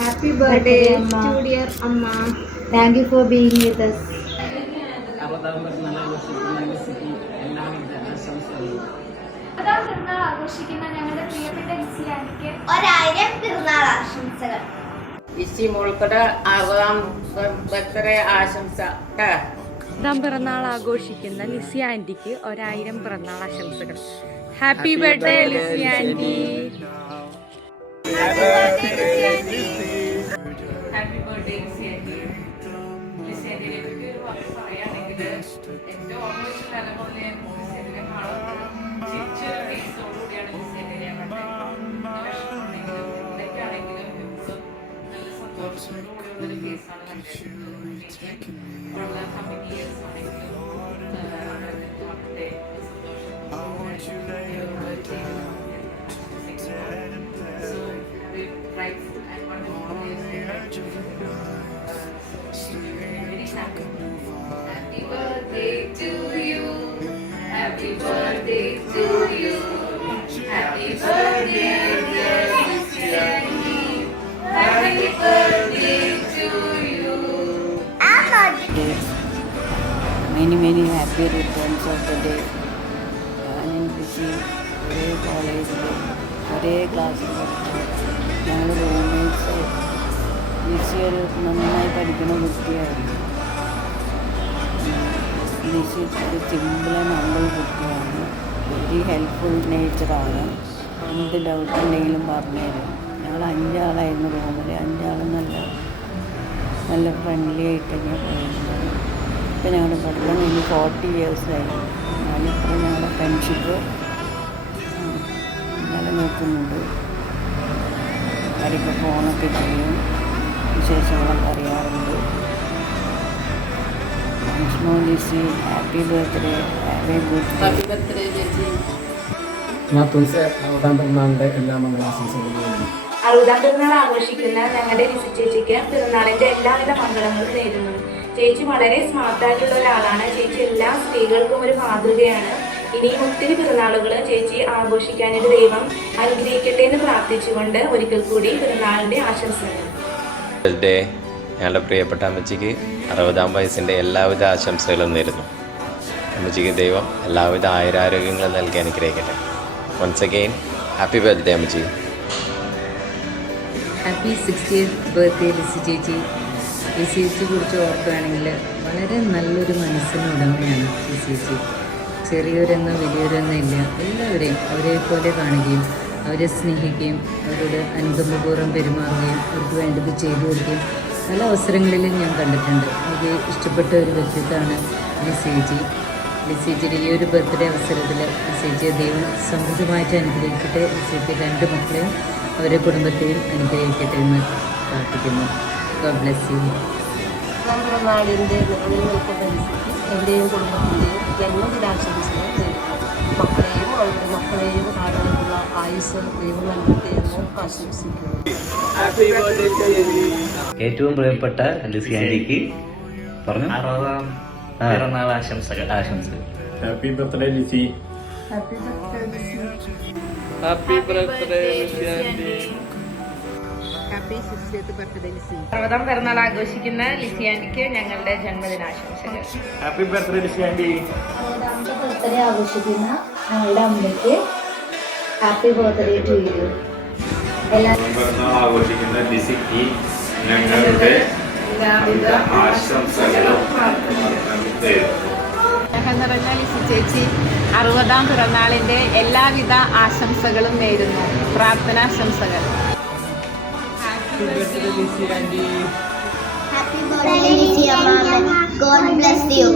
Happy birthday to dear Amma. Thank you for being with us. ആഘോഷിക്കുന്ന ഞങ്ങളുടെ പ്രിയപ്പെട്ട ലിസി ആന്റിക്ക് 1000 പിറന്നാൾ ആശംസകൾ. ലിസി മോൾക്കടെ 60ാം ബർത്ത്ഡേ ആശംസ. 10ാം പിറന്നാൾ ആഘോഷിക്കുന്ന ലിസി ആന്റിക്ക് 1000 പിറന്നാൾ ആശംസകൾ. Happy birthday Lissy aunty. Happy birthday Lissy aunty. Lissy ആന്റിയെ പറ്റി ഒരു വാക്ക് പറയുകയാണെങ്കിൽ എൻ്റെ ഓർമ്മ വെച്ച് നിലപോലെ ലിസിയെ കാണുമ്പോൾ ചിരിച്ചൊരു ഫേസോടുകൂടിയാണ് ലിസി ആന്റിയെ കണ്ടത്. വിഷമമുണ്ടെങ്കിലും എന്തൊക്കെയാണെങ്കിലും നല്ല സന്തോഷത്തോടുകൂടിയുള്ളൊരു ഫേസാണ് കണ്ടത്. ഉള്ള കമ്പനി ഇയേഴ്സ് ആണെങ്കിലും Happy birthday to you. Happy birthday to you. Happy birthday, dear Christianity. Happy birthday to you. Many happy returns of the day. ഞാനും ലിസി ഒരേ കോളേജിൽ ഒരേ ക്ലാസ്സിൽ പഠിച്ചു. ഞങ്ങൾ റൂംമേറ്റ്സ്. ലിസി ഒരു നന്നായി പഠിക്കുന്ന കുട്ടിയായിരുന്നു. ലിസി ഒരു സിമ്പിൾ ആൻഡ് ഹമ്പിൾ കുട്ടിയാണ്. വെരി ഹെൽപ്ഫുൾ നേച്ചറാണ്. എന്ത് ഡൗട്ട് ഉണ്ടെങ്കിലും പറഞ്ഞുതരും. ഞങ്ങൾ 5 ആളായിരുന്നു റൂമിൽ. 5 ആളും നല്ല ഫ്രണ്ട്ലി ആയിട്ട് തന്നെയാണ് പോയിരുന്നത്. ഇപ്പം ഞങ്ങളുടെ പഠിത്തം കഴിഞ്ഞ് 40 ഇയേഴ്സായി. ഞാനിപ്പോൾ ഞങ്ങളുടെ ഫ്രണ്ട്ഷിപ്പ് നിലനിർത്തുന്നുണ്ട്. അവരൊക്കെ ഫോണൊക്കെ ചെയ്യും, വിശേഷങ്ങളൊക്കെ അറിയാറുണ്ട്. Lissy happy birthday. Have a good happy birthday ചേച്ചി. ഞാൻ തുളസി 60ാം പിറന്നാളിൻ്റെ എല്ലാ മംഗളാശംസകളും. 60ാം പിറന്നാൾ ആഘോഷിക്കുന്ന ഞങ്ങളുടെ ലിസി ചേച്ചിക്ക് പിറന്നാളിന്റെ എല്ലാവിധ മംഗളങ്ങളും നേരുന്നു. ചേച്ചി വളരെ സ്മാർട്ടായിട്ടുള്ള ഒരാളാണ്. ചേച്ചി എല്ലാ സ്ത്രീകൾക്കും ഒരു മാതൃകയാണ്. ഇനിയും ഒത്തിരി പിറന്നാളുകൾ ചേച്ചി ആഘോഷിക്കാനായിട്ട് ദൈവം അനുഗ്രഹിക്കട്ടെ എന്ന് പ്രാർത്ഥിച്ചുകൊണ്ട് ഒരിക്കൽ കൂടി പിറന്നാളിന്റെ ആശംസകൾ. ഞങ്ങളുടെ പ്രിയപ്പെട്ട അമ്മച്ചിക്ക് 60ാം വയസ്സിൻ്റെ എല്ലാവിധ ആശംസകളും നേരുന്നു. അമ്മച്ചിക്ക് ദൈവം എല്ലാവിധ ആയുരാരോഗ്യങ്ങളും നൽകി അനുഗ്രഹിക്കട്ടെ. വൺസ് അഗെയിൻ ഹാപ്പി ബർത്ത്ഡേ അമ്മച്ചി. ഹാപ്പി 60th ബർത്ത്ഡേ ലിസി ചേച്ചി. ലിസി ചേച്ചിയെ കുറിച്ച് ഓർക്കുകയാണെങ്കിൽ വളരെ നല്ലൊരു മനസ്സിന് ഉടമയാണ് ലിസി ചേച്ചി. ചെറിയൊരെന്നോ വലിയൊരെന്നോ ഇല്ല, എല്ലാവരെയും അവരെ പോലെ കാണുകയും അവരെ സ്നേഹിക്കുകയും അവരോട് അനുകമ്പപൂർവ്വം പെരുമാറുകയും അവർക്ക് വേണ്ടത് ചെയ്തു കൊടുക്കുകയും പല അവസരങ്ങളിലും ഞാൻ കണ്ടിട്ടുണ്ട്. എനിക്ക് ഇഷ്ടപ്പെട്ട ഒരു വ്യക്തിത്വമാണ് ലിസി ചേച്ചി. ലിസി ചേച്ചിയുടെ ഈ ഒരു ബർത്ത്ഡേ അവസരത്തിൽ ലിസി ചേച്ചിയെ ദൈവം സമൃദ്ധമായിട്ട് അനുഗ്രഹിക്കട്ടെ. ലിസി ചേച്ചി 2 മക്കളെയും അവരുടെ കുടുംബത്തെയും അനുഗ്രഹിക്കട്ടെ എന്ന് പ്രാർത്ഥിക്കുന്നു. God bless you. പിറന്നാളിൻ്റെ നിലനിൽക്കുന്ന ലിസിക്ക് എൻ്റെയും കുടുംബത്തിൻ്റെയും ജന്മദിനാശംസകൾ നേരുന്നു. മക്കളെയും അവരുടെ മക്കളെയും കാണാനുള്ള ആയുസ് ദൈവം നൽകട്ടെ എന്ന് ആശംസിക്കുന്നു. ഏറ്റവും പ്രിയപ്പെട്ട ലിസി ആന്റിക്ക് പറഞ്ഞു 60ാം പിറന്നാൾ ആശംസകൾ. Happy birthday Lissy. Happy birthday Lissy. Happy birthday Lissy aunty. Happy 60th birthday Lissy. 60ാം പിറന്നാൾ ആഘോഷിക്കുന്ന ലിസി ആന്റിക്ക് ഞങ്ങളുടെ ജന്മദിനാശംസകൾ. Happy birthday Lissy aunty. 60ാമത്തെ ബർത്ത്ഡേ ആഘോഷിക്കുന്ന ഞങ്ങളുടെ അമ്മയ്ക്ക് ഹാപ്പി ബർത്ത്ഡേ ടു യു. പിറന്നാൾ ആഘോഷിക്കുന്ന ലിസിക്ക് ഞങ്ങളുടെ എല്ലാവിധ ആശംസകളും നേരുന്നു. സ്നേഹം നിറഞ്ഞ ലിസി ചേച്ചി 60ാം പിറന്നാളിൻ്റെ എല്ലാവിധ ആശംസകളും നേരുന്നു. പ്രാർത്ഥനാശംസകൾ. Happy birthday, ലിസി അമ്മ. God bless you.